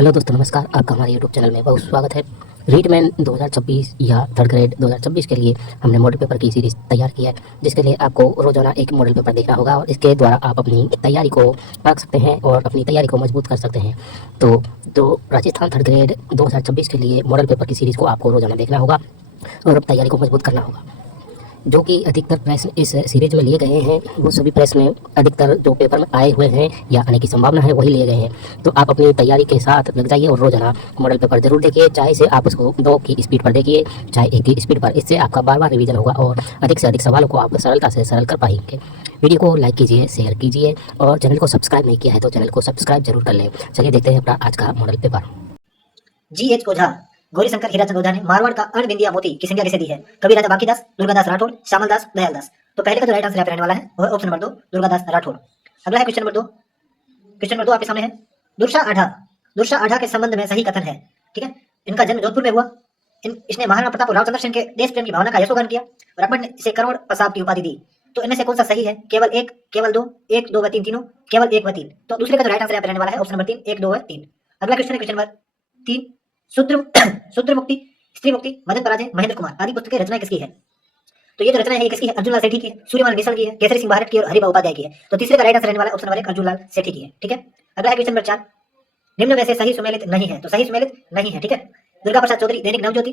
Hello दोस्तों, नमस्कार। आपका हमारे यूट्यूब चैनल में बहुत स्वागत है। रीडमैन 2026 या थर्ड ग्रेड 2026 के लिए हमने मॉडल पेपर की सीरीज़ तैयार की है, जिसके लिए आपको रोजाना एक मॉडल पेपर देखना होगा और इसके द्वारा आप अपनी तैयारी को रख सकते हैं और अपनी तैयारी को मजबूत कर सकते हैं। तो राजस्थान थर्ड ग्रेड 2026 के लिए मॉडल पेपर की सीरीज़ को आपको रोजाना देखना होगा और तैयारी को मजबूत करना होगा। जो कि अधिकतर प्रश्न इस सीरीज में लिए गए हैं, वो सभी प्रश्न अधिकतर जो पेपर में आए हुए हैं या आने की संभावना है वही लिए गए हैं। तो आप अपनी तैयारी के साथ लग जाइए और रोजाना मॉडल पेपर जरूर देखिए, चाहे से आप उसको 2 की स्पीड पर देखिए, चाहे 1 की स्पीड पर। इससे आपका बार बार रिवीजन होगा और अधिक से अधिक सवालों को आप सरलता से सरल कर पाएंगे। वीडियो को लाइक कीजिए, शेयर कीजिए और चैनल को सब्सक्राइब नहीं किया है तो चैनल को सब्सक्राइब जरूर कर लें। चलिए देखते हैं अपना आज का मॉडल पेपर। G.H. ओझा, गौरीशंकर हीराचंद ओझा ने मारवाड़ का अर्ण बिंदिया मोती की संज्ञा किसे दी है? कवि राजा बांकीदास, दुर्गादास राठौड़, श्यामल दास, दयाल दास। तो पहले का जो राइट आंसर यहाँ पे रहने वाला है वो है ऑप्शन नंबर 2, दुर्गादास राठौड़। अगला है क्वेश्चन नंबर 2। क्वेश्चन नंबर 2 आपके सामने है। दुर्सा आढ़ा, दुर्सा आढ़ा के संबंध में सही कथन है। ठीक है, इनका जन्म जोधपुर में हुआ। इसने महाराणा प्रताप और रामचंद्र सेन के देश प्रेम की भावना का यशोगान किया और अकबर ने इसे करोड़ प्रसाद की उपाधि दी। तो इनमें से कौन सा सही है? केवल एक, केवल दो, एक, दो व तीन, तीनों, केवल एक व तीन। तो दूसरे का जो राइट आंसर यहाँ पे रहने वाला है ऑप्शन नंबर 3, एक, दो व तीन। अगला क्वेश्चन है क्वेश्चन नंबर 3। शूद्र मुक्ति, स्त्री मुक्ति, मदन पराजय, महेंद्र कुमार आदि पुस्तकें रचना किसकी है? तो ये जो रचना है ये किसकी है? अर्जुन लाल सेठी की है, सूर्यमान मिश्रण की है, केसरी सिंह भारत की और हरिभाऊ उपाध्याय की है। तो तीसरे का राइट आंसर रहने वाला ऑप्शन नंबर 1, अर्जुन लाल सेठी की है। ठीक है, अगला है क्वेश्चन नंबर 4। निम्न में से सही सुमेलित नहीं है। तो सही सुमेलित नहीं है। ठीक है, दुर्गा प्रसाद चौधरी दैनिक नवज्योति,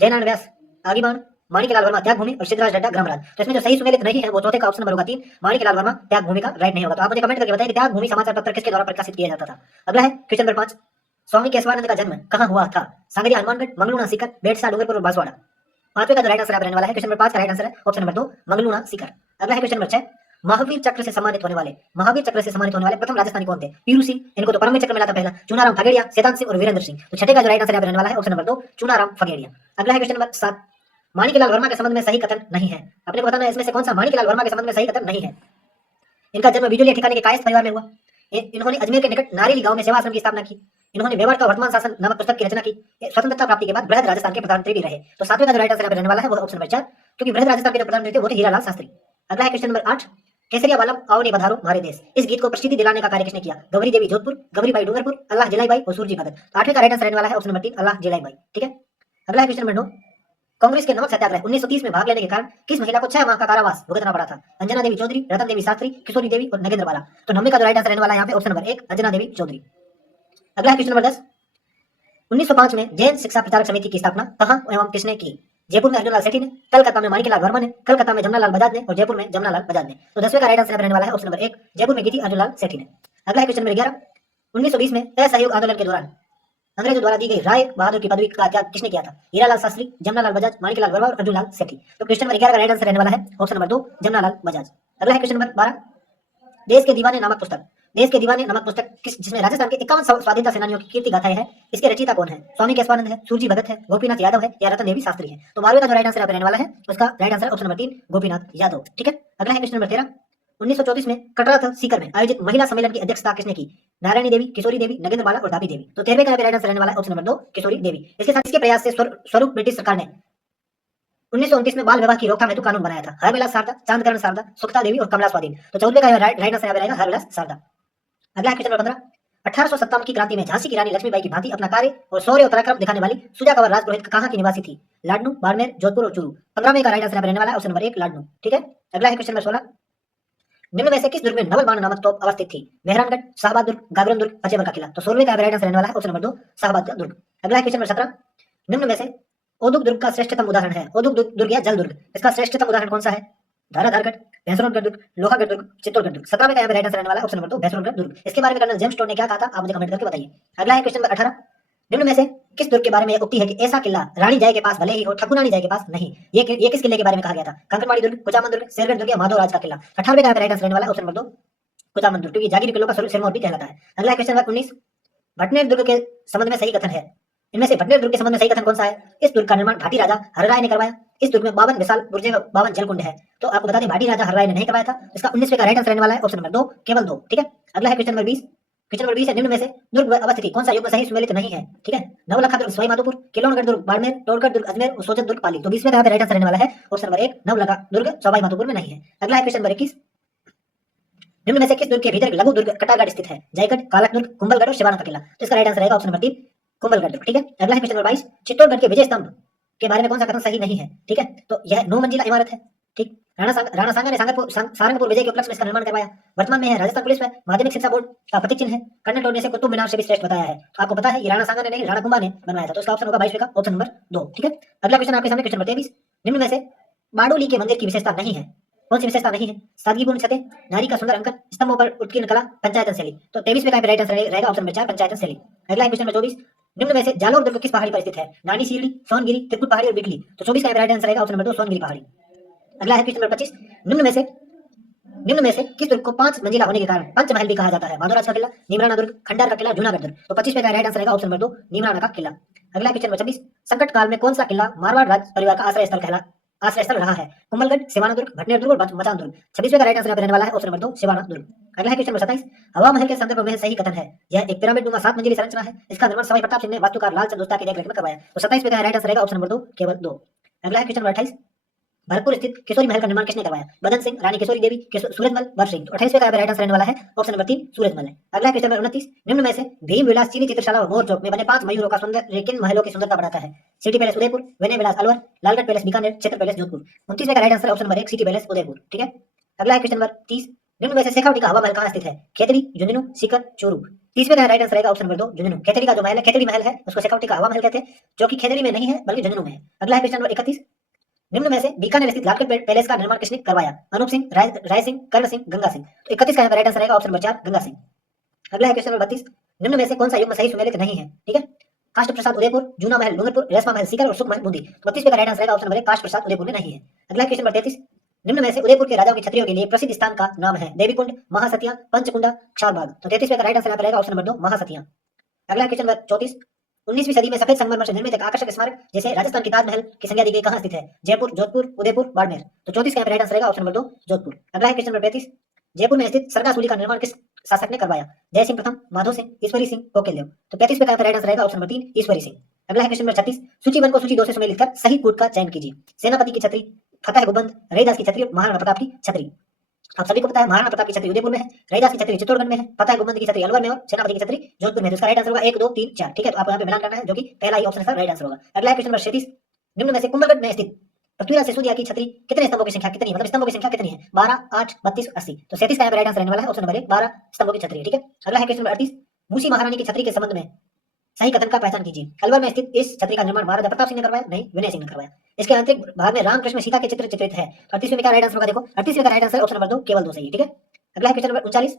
जयनारायण व्यास आगीबान, माणिकलाल वर्मा त्याग भूमि और सिद्धराज डड्डा ग्रामराज। तो इसमें जो सही सुमेलित नहीं है वो चौथे का ऑप्शन नंबर होगा 3, माणिकलाल वर्मा त्याग भूमि का राइट नहीं होगा। तो आप मुझे कमेंट करके बताइए कि त्याग भूमि समाचार पत्र किसके द्वारा प्रकाशित किया जाता था। अगला है क्वेश्चन नंबर 5। स्वामी केशवानंद का जन्म कहाँ हुआ था? सांगरिया, हनुमानगढ़, मंगलूना, सीकर, बेड़सा, डूंगरपुर और बांसवाड़ा। पांचवे का जो राइट आंसर रहने वाला है क्वेश्चन नंबर 5 का राइट आंसर है ऑप्शन नंबर 2, मंगलूना, सीकर। अगला है क्वेश्चन नंबर 6। महावीर चक्र से सम्मानित होने वाले प्रथम राजस्थानी कौन थे? पीरू सिंह, इनको तो परमवीर चक्र मिला था पहला। चुनाराम फगेड़िया, शैतान सिंह और वीरेंद्र सिंह। तो छठे का जो राइट आंसर रहने वाला है ऑप्शन नंबर 2, चुनाराम फगेड़िया। अगला है क्वेश्चन नंबर 7। माणिकलाल वर्मा के संबंध में सही कथन नहीं है। अपने को बताना है इसमें से कौन सा माणिकलाल वर्मा के संबंध में सही कथन नहीं है। इनका जन्म बिजलिया ठिकाने के कायस्थ परिवार में हुआ। इन्होंने अजमेर के निकट नारेली गांव में सेवा आश्रम की स्थापना की। इन्होंने मेवाड़ का वर्तमान शासन नामक पुस्तक की रचना की। स्वतंत्रता प्राप्ति के बाद बृहद राजस्थान के प्रधानमंत्री भी रहे। तो सातवें का जो राइट आंसर रहने वाला है वो ऑप्शन नंबर 4, क्योंकि बृहद राजस्थान के जो प्रधानमंत्री थे वो थे हीरालाल शास्त्री। अगला है क्वेश्चन नंबर 8। केसरिया वालम आओ ने बधारो हमारे देश, इस गीत को प्रसिद्धि दिलाने का कार्य किसने किया? गौरी देवी जोधपुर, गौरी बाई डूंगरपुर, अल्लाह जलाई बाई और सूरजी भगत। तो आठवें का राइट आंसर रहने वाला है ऑप्शन नंबर 3, अल्लाह जलाई बाई। ठीक है, अगला है क्वेश्चन नंबर 9। कांग्रेस के नमक सत्याग्रह 1930 में भाग लेने के कारण किस महिला को 6 माह का कारावास भुगतना पड़ा था? अंजना देवी चौधरी, रतन देवी शास्त्री, किशोरी देवी और नगेंद्र बाला। तो 9वें का जो राइट आंसर रहने वाला है यहाँ पे ऑप्शन नंबर 1, अंजना देवी चौधरी। अगला है क्वेश्चन नंबर 10। 1905 में जैन शिक्षा प्रचारक समिति की स्थापना कहां एवं किसने की? जयपुर में अर्जुन लाल सेठी ने, कलकत्ता में माणिकलाल वर्मा ने, कलकत्ता में जमनालाल बजाज ने और जयपुर में जमनालाल बजाज ने। तो 10वें का राइट आंसर रहने वाला है ऑप्शन नंबर 1, जयपुर में की थी अर्जुन लाल सेठी ने। अगला है क्वेश्चन नंबर 11। 1920 में असहयोग आंदोलन के दौरान अंग्रेजों द्वारा दी गई राय बहादुर की पदवी का त्याग किसने किया था? हीरालाल शास्त्री, जमनालाल बजाज, माणिकलाल वर्मा और अर्जुन लाल सेठी। तो क्वेश्चन नंबर 11 का राइट आंसर रहने वाला है ऑप्शन नंबर 2, जमनालाल बजाज। अगला है क्वेश्चन नंबर 12। देश के दीवाने नामक पुस्तक, देश के दीवाने नामक पुस्तक किस जिसमें राजस्थान के 51 स्वाधीनता सेनानियों की कीर्ति गाथाएं है, इसके रचयिता कौन है? स्वामी केशवानंद है, सूरजी भगत है, गोपीनाथ यादव है या रतन देवी शास्त्री है? तो 12वें का जो राइट आंसर रहने वाला है उसका right answer option number 3, Gopinath Yadav. ठीक है, अगला है क्वेश्चन नंबर 13। 1934 में कटरा सीकर में आयोजित महिला सम्मेलन की अध्यक्षता किसने की? नारायणी देवी, किशोरी देवी, नगेंद्र बाला और दाबी देवी। तो 13वें का राइट आंसर रहने वाला है ऑप्शन नंबर 2, किशोरी देवी। इसके साथ इसके प्रयास से स्वरूप ब्रिटिश सरकार ने 1929 में बाल विवाह की रोकथाम हेतु कानून बनाया था। हरविलास शारदा, चांदकरण शारदा, सुखता देवी और कमला स्वाधीन। तो 14वें का राइट आंसर रहेगा हरविलास शारदा। अगला है क्वेश्चन नंबर 15। 1857 की क्रांति में झांसी की रानी लक्ष्मीबाई की भांति अपना कार्य और शौर्य और पराक्रम दिखाने वाली सुजा कंवर राजपुरोहित कहां की निवासी थी? लाडनू, बाड़मेर, जोधपुर और चूरू। 15वें का राइट आंसर रहने वाला है ऑप्शन नंबर 1, लाडनू। ठीक है, अगला है क्वेश्चन नंबर 16। निम्न में से किस दुर्ग में नवल बाण नामक तोप अवस्थित थी? मेहरानगढ़, शाहबाद दुर्ग, गागरन दुर्ग, अजयवर का किला। तो 16वें का राइट आंसर रहने वाला है ऑप्शन नंबर 2, शाहबाद का दुर्ग। अगला है क्वेश्चन नंबर 17। निम्न में से ओदुक दुर्ग का श्रेष्ठतम उदाहरण है? ओदुक दुर्ग या जल दुर्ग, इसका श्रेष्ठतम उदाहरण कौन सा है? धाराधारगढ़, भैंसरोडगढ़ दुर्ग, लोहागढ़ दुर्ग, चित्तौड़गढ़ दुर्ग। 17वें का यहाँ पे राइट आंसर रहने वाला है ऑप्शन नंबर 2, भैंसरोडगढ़ दुर्ग। इसके बारे में कर्नल जेम्स टोड ने क्या कहा था आप मुझे कमेंट करके बताइए। अगला है क्वेश्चन नंबर 18। निम्न में से किस दुर्ग के बारे में उक्ति है कि ऐसा किला रानी जय के पास भले ही हो, ठकुरानी जय के पास नहीं? ये किस किले के बारे में कहा गया था? कंकड़बाड़ी दुर्ग, कुचामन दुर्ग, शेरगढ़ दुर्ग या माधवराज का किला? 18वें का राइट आंसर रहने वाला है ऑप्शन नंबर 2, कुचामन दुर्ग, क्योंकि जागीरी किलों का सिरमौर भी कहलाता है। अगला है क्वेश्चन नंबर 19। भटनेर दुर्ग के संबंध में सही कथन है। इनमें से भटनेर दुर्ग के संबंध में सही कथन कौन सा है? इस दुर्ग का निर्माण भाटी राजा हरराय ने करवाया। इस दुर्ग में 52 विशाल बुर्जे व 52 जलकुंड है। तो आपको बता दें भाटी राजा हरराय ने नहीं करवाया था। इसका 19वें का राइट आंसर रहने वाला है ऑप्शन नंबर 2, केवल 2। ठीक है, अगला है क्वेश्चन नंबर 20। क्वेश्चन नंबर 20 है। निम्न में से दुर्ग व अवस्थिति कौन सा युग में सही सुमेलित नहीं है? ठीक है, नवलखा दुर्ग सवाई माधोपुर, किलोनगढ़ दुर्ग बाड़मेर, टोड़गढ़ दुर्ग अजमेर और सोजत दुर्ग पाली। तो 20वें का राइट आंसर रहने वाला है ऑप्शन नंबर 1, नवलखा दुर्ग सवाई माधोपुर में नहीं है। अगला है क्वेश्चन नंबर 21। निम्न में से किस दुर्ग के भीतर लघु दुर्ग कटारगढ़ स्थित है? जयगढ़, कालक दुर्ग, कुंभलगढ़ और शिवाना का किला। तो इसका राइट आंसर रहेगा ऑप्शन नंबर 3 कुंभलगढ़ दुर्ग। ठीक है, अगला है क्वेश्चन नंबर 22, चित्तौड़गढ़ के विजय स्तंभ के बारे में कौन सा कथन सही नहीं है? ठीक है, तो यह 9 मंजिला इमारत है। ठीक, राणा सांगा ने सारंगपुर विजय के उपलक्ष्य में इसका निर्माण करवाया। वर्तमान में है राजस्थान पुलिस में माध्यमिक शिक्षा बोर्ड का प्रतीक चिन्ह है। कर्नल तोड़ने से कुतुब मीनार से भी श्रेष्ठ बताया है। तो आपको पता है ये राणा सांगा ने नहीं, राणा कुंभा ने बनवाया था। तो इसका ऑप्शन होगा 22 का ऑप्शन नंबर 2। ठीक है, अगला क्वेश्चन आपके सामने क्वेश्चन नंबर 23, निम्न में से बारडोली के मंदिर की विशेषता नहीं है? कौन सी विशेषता नहीं है? सादगीपूर्ण छतें, नारी का सुंदर अंकन, स्तंभों पर उत्कीर्ण कला, पंचायतन शैली। तो 23 में का राइट आंसर रहेगा ऑप्शन नंबर 4 पंचायतन शैली। अगला क्वेश्चन नंबर 24, निम्न में से जालोर दुर्ग किस पहाड़ी पर स्थित है? नानी सीढ़ी, सोनगिरी, त्रिकुट पहाड़ी और बिटली। तो 24 का राइट आंसर रहेगा ऑप्शन नंबर 2 सोनगिरी पहाड़ी। अगला है क्वेश्चन नंबर 25, निम्न में से किस दुर्ग को 5 मंजिला होने के कारण पंचमहल भी कहा जाता है? माधोराज का किला, नीमराना दुर्ग, खंडार का किला, जूनागढ़ दुर्ग। तो 25 में का राइट आंसर रहेगा ऑप्शन नंबर 2 नीमराना का किला। अगला क्वेश्चन नंबर 26, संकट काल में कौन सा किला मारवाड़ राज परिवार का आश्रय स्थल रहा है? कुंभलगढ़, सिवाना दुर्ग, भटनेर दुर्ग और मचान दुर्ग। 26 का राइट आंसर रहने वाला है ऑप्शन नंबर 2 सिवाना दुर्ग। अगला है क्वेश्चन नंबर 27, हवा महल के संदर्भ में सही कथन है? यह एक पिरामिड नुमा 7 मंजिली संरचना है। इसका निर्माण सवाई प्रताप सिंह ने वास्तुकार लालचंद दोस्ता की देखरेख में करवाया। तो 27 का राइट आंसर रहेगा ऑप्शन नंबर 2 केवल 2। अगला है क्वेश्चन नंबर 28, भरतपुर स्थित किशोरी महल का निर्माण किसने करवाया? बदन सिंह, रानी किशोरी देवी, सूरजमल, बर सिंह। तो 28 का राइट आंसर रहने वाला है ऑप्शन नंबर 3 सूरजमल है। अगला क्वेश्चन नंबर 29, निम्न में से भीम विलास चीनी चित्रशाला और मोर चौक में बने 5 मयूरों का सुंदर किन महलों की सुंदरता बढ़ाता है? सिटी पैलेस उदयपुर, विनय विलास अलवर, लालगढ़ पैलेस बीकानेर, चित्र पैलेस जोधपुर। 29 का right answer option number 1 city palace Udaipur. ठीक है, अगला क्वेश्चन नंबर 30, निम्न में से शेखावटी का हवा महल कहां स्थित है? खेतड़ी, झुंझुनू, सीकर, चोरू। 30 का राइट आंसर रहेगा ऑप्शन नंबर 2 झुंझुनू। खेतड़ी का जो महल है, खेतड़ी महल है, उसको शेखावटी का हवा महल कहते हैं, जो कि खेतड़ी में नहीं है बल्कि झुंझुनू में है। अगला क्वेश्चन नंबर 31, निम्न में से बीकानेर स्थित लालगढ़ पैलेस का निर्माण किसने करवाया? अनूप सिंह, राय सिंह, कर्ण सिंह, गंगा सिंह। तो 31 का राइट आंसर रहेगा ऑप्शन नंबर 4 गंगा सिंह। अगला है क्वेश्चन नंबर 32, निम्न में से कौन सा युग्म सही सुमेलित नहीं है? ठीक है, काष्ट प्रसाद उदयपुर, जूना महल डूंगरपुर, रेशमा महल सीकर और सुख महल बूंदी। 32 का राइट आंसर रहेगा ऑप्शन नंबर 1 काष्ट प्रसाद उदयपुर में नहीं है। अगला क्वेश्चन नंबर 33, निम्न में से उदयपुर के राजाओं की छत्रियों के लिए प्रसिद्ध स्थान का नाम है? देवीकुंड, महासतिया, पंचकुंडा, क्षारबाग। तो 33 का राइट आंसर रहेगा ऑप्शन नंबर 2 महासतिया। अगला क्वेश्चन नंबर 34, 19वीं सदी में सफेद संगमरमर से निर्मित एक आकर्षक स्मारक जैसे राजस्थान की ताजमहल की संज्ञा दी गई कहां स्थित है? जयपुर, जोधपुर, उदयपुर, बाड़मेर। तो 34 का राइट आंसर रहेगा ऑप्शन नंबर 2 जोधपुर। अगला है क्वेश्चन नंबर 35, जयपुर में स्थित सरगा सूली का निर्माण किस शासक ने करवाया? जय सिंह प्रथम, माधो सिंह, ईश्वरी सिंह, कोकिलदेव। तो 35 का राइट आंसर रहेगा ऑप्शन नंबर 3 ईश्वरी सिंह। अगला है क्वेश्चन नंबर 36, सूची 1 को सूची 2 से सुमेलित कर सही कूट का चयन कीजिए। सेनापति की छतरी, फतेह गुबंद, रैदास की छतरी, महाराणा प्रताप की छतरी। आप सभी को पता है महाराणा प्रताप की छतरी उदयपुर में है, रैदास की छतरी चित्तौड़गढ़ में है, फतेह गुबंद की छतरी अलवर में और सेनापति की छतरी जोधपुर में। तो इसका राइट आंसर होगा 1 2 3 4। ठीक है, तो आपको यहाँ पे मिलान करना है, जो कि पहला ही ऑप्शन का राइट आंसर होगा। अगला है क्वेश्चन नंबर 37, निम्न में से कुंभलगढ़ में स्थित पृथ्वीराज सिसोदिया की छतरी कितने स्तंभों की संख्या कितनी है? मतलब स्तंभों की संख्या कितनी है? 12, 8, 32, 80। तो 37 का राइट आंसर रहने वाला है ऑप्शन नंबर 1 12 स्तंभों की छतरी। ठीक है, अगला है क्वेश्चन नंबर 38, मूसी महारानी की छतरी के संबंध में सही कथन का पहचान कीजिए। अलवर में स्थित इस छतरी का निर्माण महाराजा प्रताप सिंह ने करवाया? नहीं, विनय सिंह ने करवाया। इसके आंतरिक भाग में रामकृष्ण सीता के चित्र चित्रित है। 38वें में क्या राइट आंसर होगा? देखो 38वें का राइट आंसर ऑप्शन नंबर 2 केवल 2 सही है। ठीक है, अगला है क्वेश्चन नंबर 39,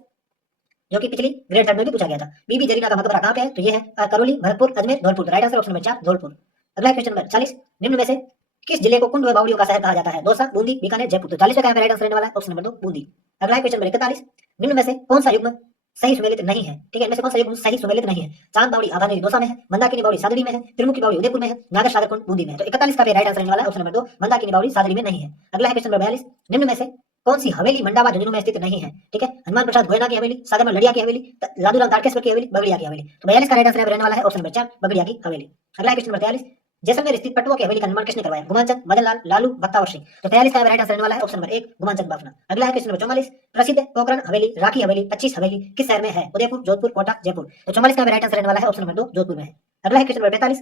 जो कि पिछली ग्रेड 3 में भी पूछा गया था। बीबी जरीना का मकबरा कहां पे है? तो ये है Karauli, Bharatpur, Ajmer, Dholpur. Right answer option number 4 Dholpur. अगला है क्वेश्चन नंबर 40, निम्न में से किस जिले को कुंड व बावड़ियों का शहर कहा जाता है? दौसा, बूंदी, बीकानेर, जयपुर। तो 40 का राइट आंसर रहने वाला है ऑप्शन नंबर 2 बूंदी। अगला है क्वेश्चन नंबर 41, निम्न में से कौन सा युग्म सही सुमेलित नहीं है? ठीक है, इनमें से कौन सा युग्म सही सुमेलित नहीं है? चांद बावड़ी आभानेरी दौसा में है, मंदाकिनी बावड़ी सादड़ी में है, त्रिमुखी बावड़ी उदयपुर में है, नागर सागर कुंड बूंदी में है। तो 41 का राइट आंसर रहने वाला है ऑप्शन नंबर 2 मंदाकिनी बावड़ी सादड़ी में नहीं है। अगला है क्वेश्चन नंबर 42, निम्न में से कौन सी हवेली मंडावा झुंझुनू में स्थित नहीं है? ठीक है, हनुमान प्रसाद गोयना की हवेली, सागरमल लड़िया की हवेली, लादूराम तारकेश्वर की हवेली, बगड़िया की हवेली। तो 42 का राइट आंसर रहने वाला है ऑप्शन नंबर 4 बगड़िया की हवेली। अगला है क्वेश्चन नंबर 43, जैसलमेर स्थित पटुआ की हवेली का निर्माण किसने करवाया? गुमानचंद, मदनलाल, लालू, बख्तावर सिंह। तो 43 का राइट आंसर रहने वाला है ऑप्शन नंबर 1 गुमानचंद बाफना। अगला है क्वेश्चन नंबर 44, प्रसिद्ध पोखरण हवेली, राखी हवेली, 25 हवेली किस शहर में है? उदयपुर, जोधपुर, कोटा, जयपुर। तो 44 का राइट आंसर रहने वाला है ऑप्शन नंबर 2 जोधपुर में है। अगला है क्वेश्चन नंबर 45,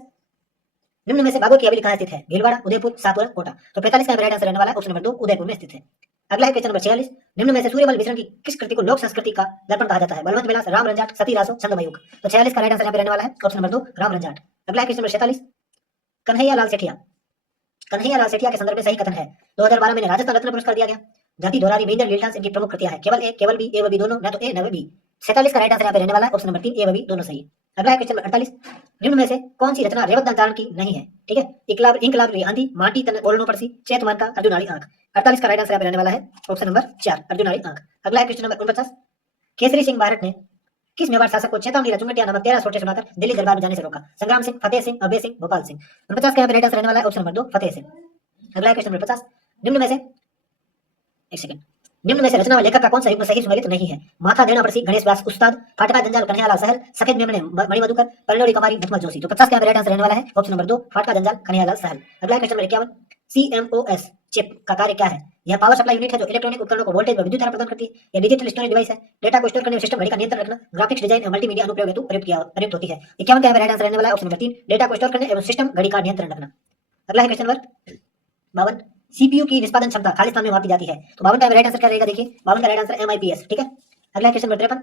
निम्न में से बागों की हवेली कहां स्थित है? भीलवाड़ा, उदयपुर, सापुर, कोटा। तो 45 का राइट आंसर रहने वाला है ऑप्शन नंबर 2 उदयपुर में स्थित है। अगला है क्वेश्चन नंबर 46, निम्न में से सूर्यमल मिश्रण की किस कृति को लोक संस्कृति का दर्पण कहा जाता है? बलवंत विलास, राम रंजाट, सती रासो, छंदमयूख। तो 46 का राइट आंसर रहने वाला है ऑप्शन नंबर 2 राम रंजाट। अगला है क्वेश्चन नंबर 47, कन्हैया लाल सेठिया के संदर्भ में सही कथन है? 2012 में राजस्थान रत्न पुरस्कार दिया गया। जाति धोरारी मेजर लीलडांस इनकी प्रमुख कृतियां है। केवल ए, केवल बी, ए व बी दोनों, न तो ए न बी। 47 का राइट आंसर यहाँ पे रहने वाला है ऑप्शन नंबर 3 ए व बी दोनों सही। अगला है क्वेश्चन नंबर 48, निम्न में से कौन सी रचना रेवत दान की नहीं है? ठीक है, इंकलाब आंधी, माटी तन ओलनो पड़सी, चैत मान का, अर्जुनारी आंख। 48 का राइट आंसर यहाँ पे रहने वाला है ऑप्शन नंबर 4 अर्जुनारी आंख। अगला है क्वेश्चन नंबर 49, केसरी सिंह भारत ने किस मेवाड़ शासक को चेतावनी चुंगटिया नामक 13 सोटे सुनाकर दिल्ली दरबार में जाने से रोका? संग्राम सिंह, फतेह सिंह, अभय सिंह, गोपाल सिंह। 49 का राइट आंसर रहने वाला है ऑप्शन नंबर 2 फतेह सिंह। अगला है क्वेश्चन नंबर 50, निम्न में से एक सेकंड, निम्न में से रचना व लेखक का कौन सा युग्म सही सुमेलित नहीं है? माथा देना पड़सी गणेश व्यास उस्ताद, फाटका जंजाल कन्हैयालाल सहल, सफेद मेमने मणिमधुकर, परिणोरी कुमारी नटमल जोशी। तो 50 का राइट आंसर रहने वाला है ऑप्शन नंबर 2 फाटका जंजाल कन्हैयालाल सहल। अगला क्वेश्चन नंबर 51, CMOS चिप का कार्य क्या है? यह पावर सप्लाई यूनिट है जो इलेक्ट्रॉनिक उपकरणों को वोल्टेज व विद्युत धारा प्रदान करती है। यह डिजिटल स्टोरेज डिवाइस है, डेटा को स्टोर करने में सिस्टम घड़ी का नियंत्रण रखना, ग्राफिक्स डिजाइन और मल्टीमीडिया अनुप्रयोग हेतु प्रयुक्त होती है। 51 का यहाँ राइट आंसर रहने वाला है ऑप्शन नंबर 3, डेटा को स्टोर करने एवं सिस्टम घड़ी का नियंत्रण रखना। अगला है क्वेश्चन नंबर 52, सीपीयू की निष्पादन क्षमता खाली स्थान में मापी जाती है। तो 52 का राइट आंसर क्या रहेगा? देखिए 52 का राइट आंसर MIPS, ठीक है। अगला है क्वेश्चन नंबर 53,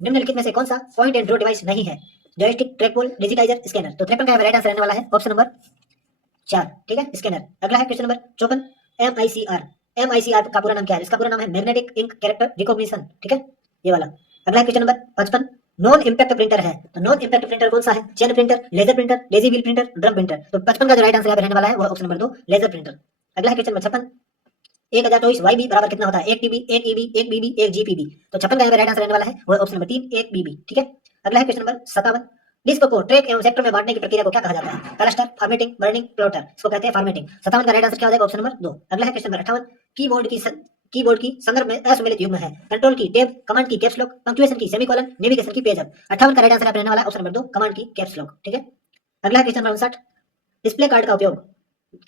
निम्नलिखित में से कौन सा पॉइंट एंड ड्रॉ डिवाइस नहीं है? Joystick, trackball, digitiser, scanner. तो 53 का राइट आंसर रहने वाला है ऑप्शन नंबर 4, ठीक है, स्कैनर। अगला है क्वेश्चन नंबर 54, MICR। MICR का पूरा नाम क्या है? इसका पूरा नाम है मैग्नेटिक इंक कैरेक्टर रिकॉग्निशन, ठीक है, ये वाला। अगला है question number 55, non impact printer है। तो नॉन इम्पैक्ट प्रिंटर कौन सा है? Chain printer, laser printer, lazy wheel printer, drum printer. तो 55 का जो राइट आंसर यहाँ पे रहने वाला है वो ऑप्शन नंबर 2, लेजर प्रिंटर। अगला है क्वेश्चन नंबर 56, 1024 YB बराबर कितना होता है? 1 TB, 1 EB, 1 BB, 1 GPB। तो 56 का यहाँ पे राइट आंसर रहने वाला है वो ऑप्शन नंबर 3, 1 BB, ठीक है। अगला है क्वेश्चन नंबर 57, डिस्क को ट्रैक एवं सेक्टर में बांटने की प्रक्रिया को क्या कहा जाता है? Cluster, formatting, burning, plotter. इसको कहते हैं फॉर्मेटिंग। 57 का राइट आंसर क्या हो जाएगा? Option number 2। अगला है क्वेश्चन नंबर 58, कीबोर्ड की संदर्भ में असम्मिलित युग्म है। कंट्रोल की टैब, कमांड की कैप्स लॉक, पंक्चुएशन की सेमीकोलन, नेविगेशन की पेज अप। 58 का राइट आंसर रहने वाला है ऑप्शन नंबर 2, कमांड की कैप्स लॉक, ठीक है। अगला है क्वेश्चन नंबर 59, डिस्प्ले कार्ड का उपयोग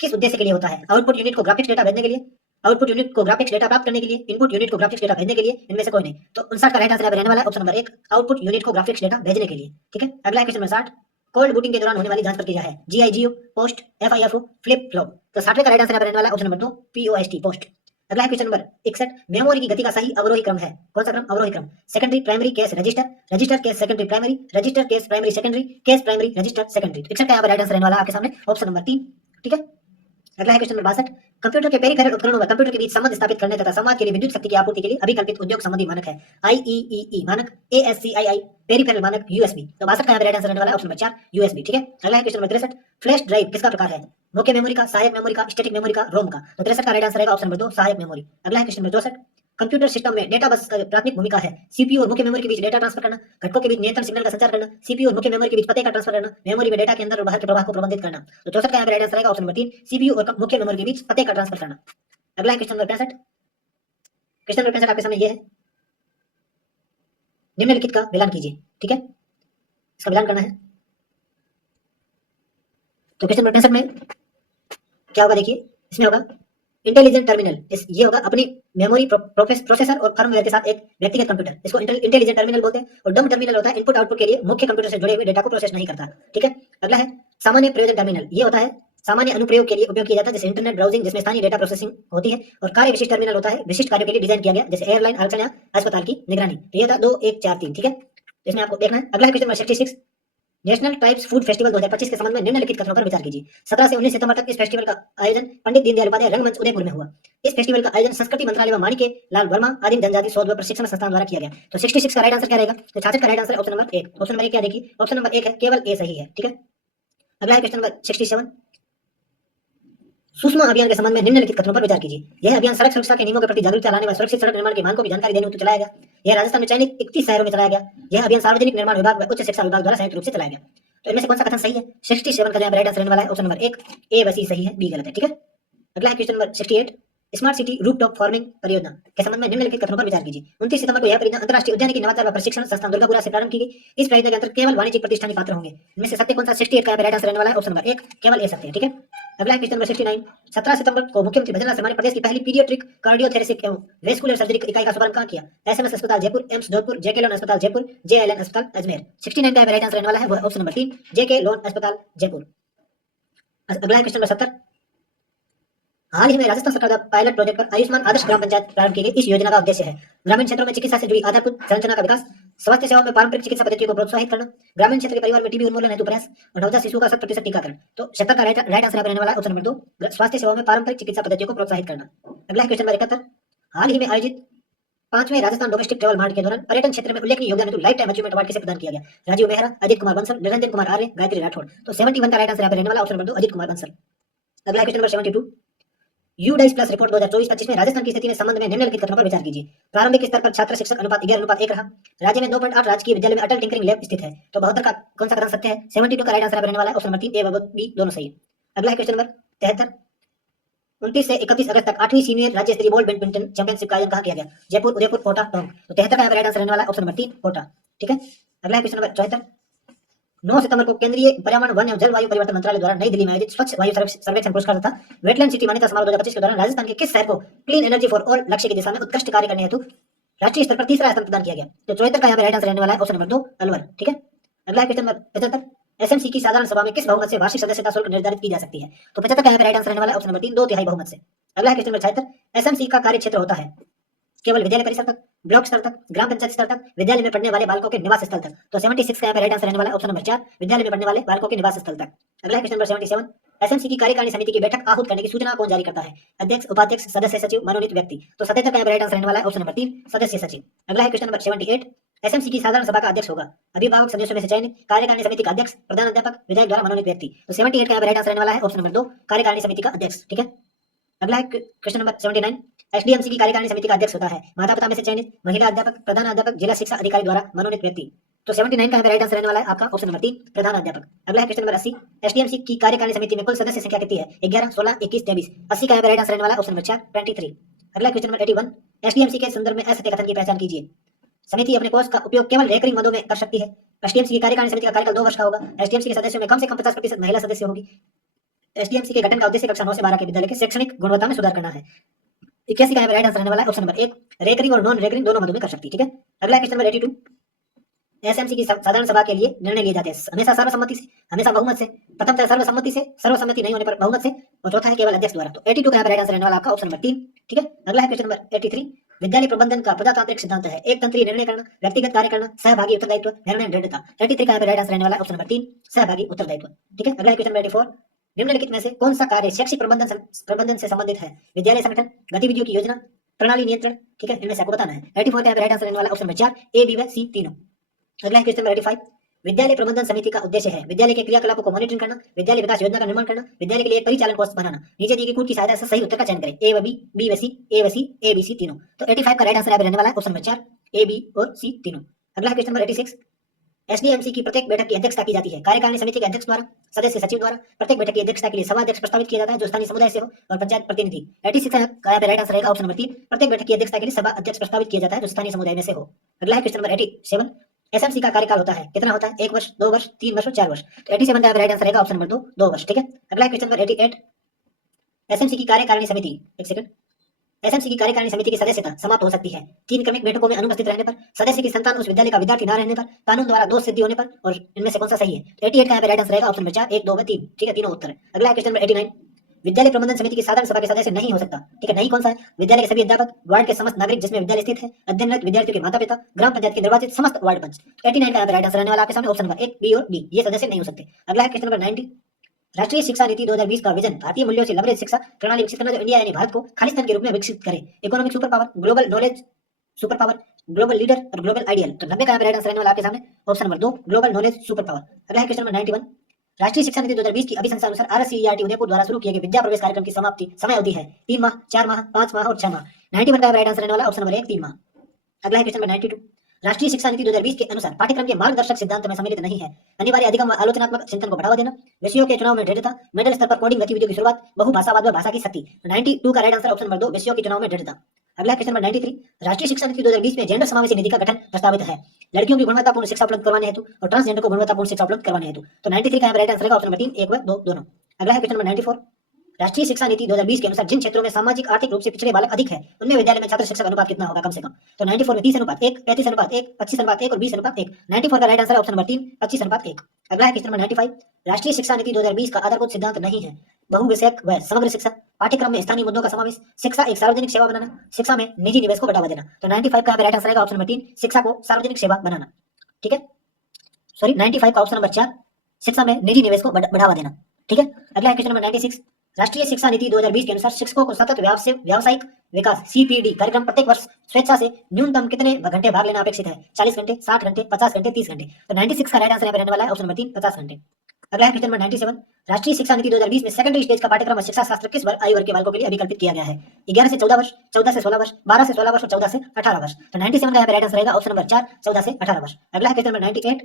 किस उद्देश्य के लिए होता है? आउटपुट यूनिट को ग्राफिक्स डेटा भेजने के लिए, आउटपुट यूनिट को ग्राफिक्स डेटा प्राप्त करने के लिए, इनपुट यूनिट को ग्राफिक्स डेटा भेजने के लिए, इनमें से कोई नहीं। तो 59 का राइट आंसर रहने वाला है ऑप्शन नंबर 1, आउटपुट यूनिट को ग्राफिक्स डेटा भेजने के लिए, ठीक है। अगला है क्वेश्चन नंबर 60, कोल्ड बूटिंग के दौरान होने वाली जांच प्रक्रिया है? GIGO, post, FIFO, flip flop. तो 60 का राइट आंसर रहने वाला है ऑप्शन नंबर 2, POST, पोस्ट। अगला है क्वेश्चन नंबर 61, मेमोरी की गति का सही अवरोही क्रम है? कौन सा क्रम? अवरोही क्रम। Secondary, primary, case, register, register, case, secondary, primary, register, case, primary, secondary, case, primary, register, secondary. 61 का यहाँ पर राइट आंसर रहने वाला है आपके सामने ऑप्शन नंबर 3, ठीक है। अगला है क्वेश्चन नंबर 62, कंप्यूटर के पेरिफेरल उपकरणों में कंप्यूटर के बीच संबंध स्थापित करने तथा संवाद के लिए विद्युत शक्ति की आपूर्ति के लिए अभिकल्पित उद्योग संबंधी मानक है? IEEE मानक, ASCII पेरिफेरल मानक, USB। तो 62 का यहाँ पे राइट आंसर रहने वाला है ऑप्शन नंबर 4, USB, ठीक है। अगला है क्वेश्चन नंबर 63, फ्लैश ड्राइव किसका प्रकार है? मुख्य मेमोरी का, सहायक मेमोरी का, स्टैटिक मेमोरी का, रोम का। तो 63 का राइट आंसर रहेगा ऑप्शन नंबर 2, सहायक मेमोरी। अगला है क्वेश्चन नंबर 64, कंप्यूटर सिस्टम में डेटा बस का प्राथमिक भूमिका है? CPU और मुख्य मेमोरी के बीच डेटा ट्रांसफर करना, घटकों के बीच नियंत्रण सिग्नल का संचार करना, CPU और मुख्य मेमोरी के बीच पते का ट्रांसफर करना, मेमोरी में डेटा के अंदर और बाहर के प्रवाह को प्रबंधित करना। तो 64 का यहाँ पे राइट आंसर रहेगा ऑप्शन नंबर 3, CPU और मुख्य मेमोरी के बीच पते का ट्रांसफर करना। अगला है क्वेश्चन नंबर 65, क्वेश्चन नंबर 65 आपके सामने ये है, निम्नलिखित का मिलान कीजिए, ठीक है, इसका मिलान करना है। तो क्वेश्चन नंबर 65 में क्या होगा? देखिए इसमें होगा इंटेलिजेंट टर्मिनल, ये होगा अपनी मेमोरी, प्रोसेसर और फर्मवेयर के साथ एक व्यक्तिगत कंप्यूटर, इसको इंटेलिजेंट टर्मिनल बोलते हैं। और डम टर्मिनल होता है इनपुट आउटपुट के लिए मुख्य कंप्यूटर से जुड़े हुए डेटा को प्रोसेस नहीं करता, ठीक है। अगला है सामान्य प्रयोजन टर्मिनल, ये होता है सामान्य अनुप्रयोग के लिए उपयोग किया जाता है, जैसे इंटरनेट ब्राउजिंग जिसमें स्थानीय डेटा प्रोसेसिंग होती है। और कार्य विशिष्ट टर्मिनल होता है विशिष्ट कार्यों के लिए डिजाइन किया गया, जैसे एयरलाइन आरक्षण या अस्पताल की निगरानी। तो ये था 2 1 4 3, ठीक है, इसमें आपको देखना है। अगला है question number 66, national tribes food festival 2025 के संबंध में निम्नलिखित कथनों पर विचार कीजिए। 17 से 19 सितंबर तक इस फेस्टिवल का आयोजन पंडित दीनदयाल उपाध्याय रंगमंच उदयपुर में हुआ। इस फेस्टिवल का आयोजन संस्कृति मंत्रालय व माणिक्य लाल वर्मा आदिम जनजाति शोध व प्रशिक्षण संस्थान द्वारा किया गया। तो 66 का राइट आंसर क्या रहेगा? तो 66 का right answer option number 1। Option number 1 क्या देखिए, ऑप्शन नंबर 1 है, केवल ए सही है, ठीक है। अगला है क्वेश्चन नंबर 67, सूक्ष्म अभियान के संबंध में निम्नलिखित कथनों पर विचार कीजिए। यह अभियान सड़क सुरक्षा के नियमों के प्रति जागरूकता लाने व सुरक्षित सड़क निर्माण के मानकों की जानकारी देने हेतु चलाया गया। यह राजस्थान में चयनित 31 शहरों में चलाया गया। यह अभियान सार्वजनिक निर्माण विभाग व उच्च शिक्षा विभाग द्वारा संयुक्त रूप से चलाया गया। तो इनमें से कौन सा कथन सही है? 67 का राइट आंसर रहने वाला है ऑप्शन नंबर 1, ए व सी सही है, बी गलत है, ठीक है। अगला है question number 68, smart city rooftop farming परियोजना के संबंध में निम्नलिखित कथनों पर विचार कीजिए। 29 सितंबर को यह परियोजना अंतर्राष्ट्रीय उद्यानिकी नवाचार व प्रशिक्षण संस्थान दुर्गापुरा से प्रारंभ की गई। इस परियोजना के अंतर्गत केवल वाणिज्यिक प्रतिष्ठान ही पात्र होंगे। इनमें से सत्य कौन सा? 68 का राइट आंसर रहने वाला है ऑप्शन नंबर 1, केवल ए सत्य है, ठीक है। अगला है क्वेश्चन नंबर 69, 17 सितंबर को मुख्यमंत्री भजनलाल शर्मा ने प्रदेश की पहली पीडियाट्रिक कार्डियोथेरेसिक एवं वेस्कुलर सर्जरी इकाई का शुभारंभ कहां किया? एसएमएस अस्पताल जयपुर, एम्स जोधपुर, जेके लोन अस्पताल जयपुर, जेएलएन अस्पताल अजमेर। 69 का राइट आंसर रहने वाला है वो ऑप्शन नंबर 3, जेके लोन अस्पताल जयपुर। अगला है क्वेश्चन नंबर 70, हाल ही में राजस्थान सरकार द्वारा पायलट प्रोजेक्ट पर आयुष्मान आदर्श ग्राम पंचायत प्रारंभ की गई। इस योजना का उद्देश्य है ग्रामीण क्षेत्रों में चिकित्सा से जुड़ी आधारभूत संरचना का विकास, स्वास्थ्य सेवाओं में पारंपरिक चिकित्सा पद्धतियों को प्रोत्साहित करना, ग्रामीण क्षेत्र के परिवार में टीबी उन्मूलन हेतु प्रयास और नवजात शिशुओं का 100% टीकाकरण। तो 70 का राइट आंसर रहने वाला है ऑप्शन नंबर 2, स्वास्थ्य सेवाओं में पारंपरिक चिकित्सा पद्धतियों को प्रोत्साहित करना। अगला है क्वेश्चन नंबर 71, हाल ही में आयोजित 5वें राजस्थान डोमेस्टिक ट्रैवल मार्ट के दौरान पर्यटन क्षेत्र में उल्लेखनीय योगदान हेतु लाइफ टाइम अचीवमेंट अवार्ड किसे प्रदान किया गया? राजीव मेहरा, अजित कुमार बंसल, निरंजन कुमार आर्य, गायत्री राठौड़। तो 71 का राइट आंसर रहने वाला ऑप्शन नंबर 2, अजित कुमार बंसल। अगला question number 72, UDISE plus report 2024-25 में राजस्थान की स्थिति में संबंध में निम्नलिखित कथनों पर विचार कीजिए। प्रारंभिक स्तर पर छात्र शिक्षक अनुपात 11:1 रहा। राज्य में 2.8 राजकीय विद्यालय में अटल टिंकरिंग लैब स्थित है। तो 72 का कौन सा कथन सत्य है? 72 का राइट आंसर रहने वाला है ऑप्शन नंबर 3, ए व बी दोनों सही है। अगला है क्वेश्चन नंबर 73, 29 से 31 अगस्त तक 8वीं सीनियर राज्य स्तरीय बॉल बैडमिंटन चैंपियनशिप का आयोजन कहां किया गया? जयपुर, उदयपुर, कोटा, टोंक। तो 73 का राइट आंसर रहने वाला है ऑप्शन नंबर 3, कोटा, ठीक है। अगला है क्वेश्चन नंबर 74, 9 सितंबर को केंद्रीय पर्यावरण वन एवं जलवायु परिवर्तन मंत्रालय द्वारा नई दिल्ली में आयोजित स्वच्छ वायु सर्वेक्षण पुरस्कार तथा वेटलैंड सिटी मान्यता समारोह 2025 के दौरान राजस्थान के किस शहर को क्लीन एनर्जी फॉर ऑल लक्ष्य की दिशा में उत्कृष्ट कार्य करने हेतु राष्ट्रीय स्तर पर तीसरा स्थान प्रदान किया गया। तो 74 का यहाँ पे राइट आंसर रहने वाला है ऑप्शन नंबर 2 अलवर। ठीक है, अगला है क्वेश्चन नंबर 75, एसएमसी की साधारण सभा में किस बहुमत से वार्षिक सदस्यता शुल्क निर्धारित की जा सकती है? तो 75 का यहाँ पे राइट आंसर रहने वाला है ऑप्शन नंबर 3 2/3 बहुमत से। अगला है क्वेश्चन नंबर 76, एसएमसी का कार्य क्षेत्र होता है केवल विद्यालय परिसर तक, ब्लॉक स्तर तक, ग्राम पंचायत स्तर तक, विद्यालय में पढ़ने वाले बालकों के निवास स्थल तक। तो 76 का यहाँ पे राइट आंसर रहने वाला है ऑप्शन नंबर 4 विद्यालय में पढ़ने वाले बालकों के निवास स्थल तक। अगला क्वेश्चन नंबर 77, एसएमसी की कार्यकारिणी समिति की बैठक आहूत करने की सूचना कौन जारी करता है? अध्यक्ष, उपाध्यक्ष, सदस्य सचिव, मनोनीत व्यक्ति। तो 77 का यहाँ पे राइट आंसर रहने वाला है ऑप्शन नंबर 3 सदस्य सचिव। अगला है क्वेश्चन नंबर 78, एसएमसी की साधारण सभा का अध्यक्ष होगा अभिभावक सदस्यों में से चयनित कार्यकारिणी समिति का अध्यक्ष, प्रधान अध्यापक, विधायक द्वारा मनोनीत व्यक्ति। तो 78 का यहाँ पे राइट आंसर रहने वाला है ऑप्शन नंबर 2 कार्यकारिणी समिति का अध्यक्ष। ठीक है, अगला है क्वेश्चन नंबर 79, एसडीएमसी की कार्यकारिणी समिति का अध्यक्ष होता है माता पिता में से चयनित महिला अध्यापक, प्रधान अध्यापक, जिला शिक्षा अधिकारी द्वारा मनोनीत व्यक्ति। तो 79 का राइट आंसर रहने वाला है आपका ऑप्शन नंबर 3 प्रधान अध्यापक। अगला है क्वेश्चन नंबर 80, एसडीएमसी की कार्यकारिणी समिति में कुल सदस्य संख्या कितनी है? 11, 16, 21, 23। 80 का राइट आंसर रहने वाला है ऑप्शन नंबर 4 23। अगला क्वेश्चन नंबर 81, एसडीएमसी के संदर्भ में असत्य कथन की पहचान कीजिए। समिति अपने कोष का उपयोग केवल रेकरिंग मदों में कर सकती है। एसडीएमसी की कार्यकारिणी समिति का कार्यकाल 2 वर्ष का होगा। एसडीएमसी के सदस्यों में कम से कम 50% महिला सदस्य होगी। एसडीएमसी के गठन का उद्देश्य कक्षा 9 से 12 के विद्यालय के शैक्षणिक गुणवत्ता में सुधार करना है। 81 का राइट आंसर रहने वाला है ऑप्शन नंबर 1 रेकरिंग और नॉन रेकरिंग दोनों मदों में कर सकती है। ठीक है, अगला क्वेश्चन नंबर 82, एसएमसी की साधारण सभा के लिए निर्णय लिए जाते हैं हमेशा सर्वसम्मति से, हमेशा बहुमत से, प्रथमतः सर्वसम्मति से, सर्वसम्मति नहीं होने पर बहुमत से, और चौथा है केवल अध्यक्ष द्वारा। तो 82 का राइट आंसर रहने वाला आपका ऑप्शन नंबर 3। ठीक है, अगला है क्वेश्चन नंबर 83, विद्यालय प्रबंधन का प्रजातांत्रिक सिद्धांत है एक तंत्रीय निर्णय करना, व्यक्तिगत कार्य करना, सहभागी उत्तरदायित्व, निर्णय दृढ़ता। 83 का राइट आंसर रहने वाला ऑप्शन नंबर 3 सहभागी उत्तरदायित्व। ठीक है, अगला क्वेश्चन नंबर 84, निम्नलिखित में से कौन सा कार्य शैक्षिक प्रबंधन से संबंधित है? विद्यालय संगठन, गतिविधियों की योजना, प्रणाली नियंत्रण। ठीक है, इनमें से आपको बताना है। 84 का राइट आंसर रहने वाला ऑप्शन नंबर 4 ए, बी व सी तीनों। अगला क्वेश्चन नंबर 85, विद्यालय प्रबंधन समिति का उद्देश्य है विद्यालय के क्रियाकलापों को मॉनिटरिंग करना, विद्यालय विकास योजना का निर्माण करना, विद्यालय के लिए एक परिचालन कोष बनाना। नीचे दी गई कूट की सहायता से सही उत्तर का चयन करें। ए व बी, बी व सी, ए व सी, ए बी सी तीनों। तो 85 का राइट आंसर रहने वाला है ऑप्शन नंबर 4 ए, बी और सी तीनों। अगला क्वेश्चन नंबर 86, एसडीएमसी की प्रत्येक बैठक की अध्यक्षता की जाती है कार्यकारिणी समिति के अध्यक्ष द्वारा, सदस्य सचिव द्वारा। प्रत्येक बैठक की अध्यक्षता के लिए सभा अध्यक्ष प्रस्तावित किया जाता है जो स्थानीय समुदाय से हो और पंचायत प्रतिनिधि। 86 का राइट आंसर रहेगा ऑप्शन नंबर 3 प्रत्येक बैठक की अध्यक्षता के लिए सभा अध्यक्ष प्रस्तावित किया जाता है जो स्थानीय समुदाय में से हो। अगला है क्वेश्चन नंबर 87, एसएमसी का कार्यकाल होता है कितना होता है? 1 वर्ष, 2 वर्ष, 3 वर्ष और 4 वर्ष। तो 87 का राइट आंसर रहेगा ऑप्शन नंबर 2 वर्ष। ठीक है, अगला क्वेश्चन नंबर 88, एसएमसी की कार्यकारिणी समिति एसएमसी की कार्यकारिणी समिति की सदस्यता समाप्त हो सकती है 3 क्रमिक बैठकों में अनुपस्थित रहने पर, सदस्य की संतान उस विद्यालय का विद्यार्थी न रहने पर, कानून द्वारा दोष सिद्धि होने पर, और इनमें से कौन सा सही है? 88 का राइट आंसर रहेगा ऑप्शन नंबर 4 1, 2 व 3। ठीक है, तीनों उत्तर है। अगला क्वेश्चन नंबर 89, विद्यालय प्रबंधन समिति की साधारण सभा के सदस्य नहीं हो सकता। ठीक है, नहीं कौन सा है? विद्यालय के सभी अध्यापक, वार्ड के समस्त नागरिक जिसमें विद्यालय स्थित है, अध्ययनरत विद्यार्थियों के माता पिता, ग्राम पंचायत के निर्वाचित समस्त वार्ड पंच। 89 का राइट आंसर रहने वाला आपके सामने ऑप्शन नंबर 1 बी और डी, ये सदस्य नहीं हो सकते। अगला है क्वेश्चन नंबर 90, राष्ट्रीय शिक्षा नीति 2020 का विजन भारतीय मूल्यों से लवरेज शिक्षा प्रणाली विकसित करना जो इंडिया यानी भारत को खालिस्तान के रूप में विकसित करे, economic super power, global knowledge super power, global leader और ग्लोबल आइडियल। तो 90 का राइट आंसर रहने वाला आपके सामने option number 2 global knowledge super power. अगला है क्वेश्चन नंबर 91, राष्ट्रीय शिक्षा नीति 2020 की अभिशंसा अनुसार आरएससीईआरटी उदयपुर द्वारा शुरू किए गए विद्या प्रवेश कार्यक्रम की समाप्ति समय अवधि है 3 माह, 4 माह, 5 माह और 6 माह। 91 का राइट आंसर रहने वाला ऑप्शन नंबर 1 3 माह। अगला है क्वेश्चन नंबर 92, राष्ट्रीय शिक्षा नीति 2020 के अनुसार पाठ्यक्रम के मार्गदर्शक सिद्धांत में सम्मिलित नहीं है अनिवार्य अधिगम व आलोचनात्मक चिंतन को बढ़ावा देना, विषयों के चुनाव में दृढ़ता, मेडल स्तर पर कोडिंग गतिविधियों की शुरुआत, बहुभाषावाद व भाषा की शक्ति। 92 का राइट आंसर ऑप्शन नंबर 2 विषयों के चुनाव में दृढ़ता। अगला क्वेश्चन नंबर 93, राष्ट्रीय शिक्षा नीति 2020 में जेंडर समावेशी निधि का गठन प्रस्तावित है लड़कियों की गुणवत्तापूर्ण शिक्षा उपलब्ध करवाने हेतु और ट्रांसजेंडर को गुणवत्तापूर्ण शिक्षा उपलब्ध करवाने हेतु। तो 93 का राइट आंसर रहेगा ऑप्शन नंबर 3 1 व 2 दोनों। अगला है क्वेश्चन नंबर 94, राष्ट्रीय शिक्षा नीति 2020 के अनुसार जिन क्षेत्रों में सामाजिक आर्थिक रूप से पिछड़े बालक अधिक है उनमें विद्यालय में छात्र शिक्षक अनुपात कितना होगा कम से कम? तो 94 में 30:1, 35:1, 25:1 और 20:1। 94 का राइट आंसर ऑप्शन नंबर 3 25:1। अगला है क्वेश्चन नंबर 95, राष्ट्रीय शिक्षा नीति 2020 का आधारभूत सिद्धांत नहीं है बहुविषयक व समग्र शिक्षा, पाठ्यक्रम में स्थानीय मुद्दों का समावेश, शिक्षा एक सार्वजनिक सेवा बनाना, शिक्षा में निजी निवेश को बढ़ावा देना। तो 95 का राइट आंसर रहेगा ऑप्शन नंबर 3 शिक्षा को सार्वजनिक सेवा बनाना। ठीक है, सॉरी 95 का ऑप्शन नंबर 4 शिक्षा में निजी निवेश को बढ़ावा देना। ठीक है, अगला है क्वेश्चन नंबर 96, राष्ट्रीय शिक्षा नीति 2020 के अनुसार शिक्षकों को सतत व्यावसायिक विकास सीपीडी कार्यक्रम प्रत्येक वर्ष स्वेच्छा से न्यूनतम कितने घंटे भाग लेना अपेक्षित है? 40 घंटे, 60 घंटे, 50 घंटे, 30 घंटे। तो 96 का राइट आंसर रहने वाला है ऑप्शन नंबर 3 50 घंटे। अगला है क्वेश्चन नंबर 97, राष्ट्रीय शिक्षा नीति 2020 में सेकेंडरी स्टेज का पाठ्यक्रम शिक्षा शास्त्र किस आयु वर्ग के बालकों के लिए अभिकल्पित किया गया है? 11 से 14 वर्ष, 14 से 16 वर्ष, 12 से 16 वर्ष और 14 से 18 वर्ष। तो 97 का राइट आंसर रहेगा ऑप्शन नंबर 4 14 से 18 वर्ष। अगला है क्वेश्चन नंबर 98,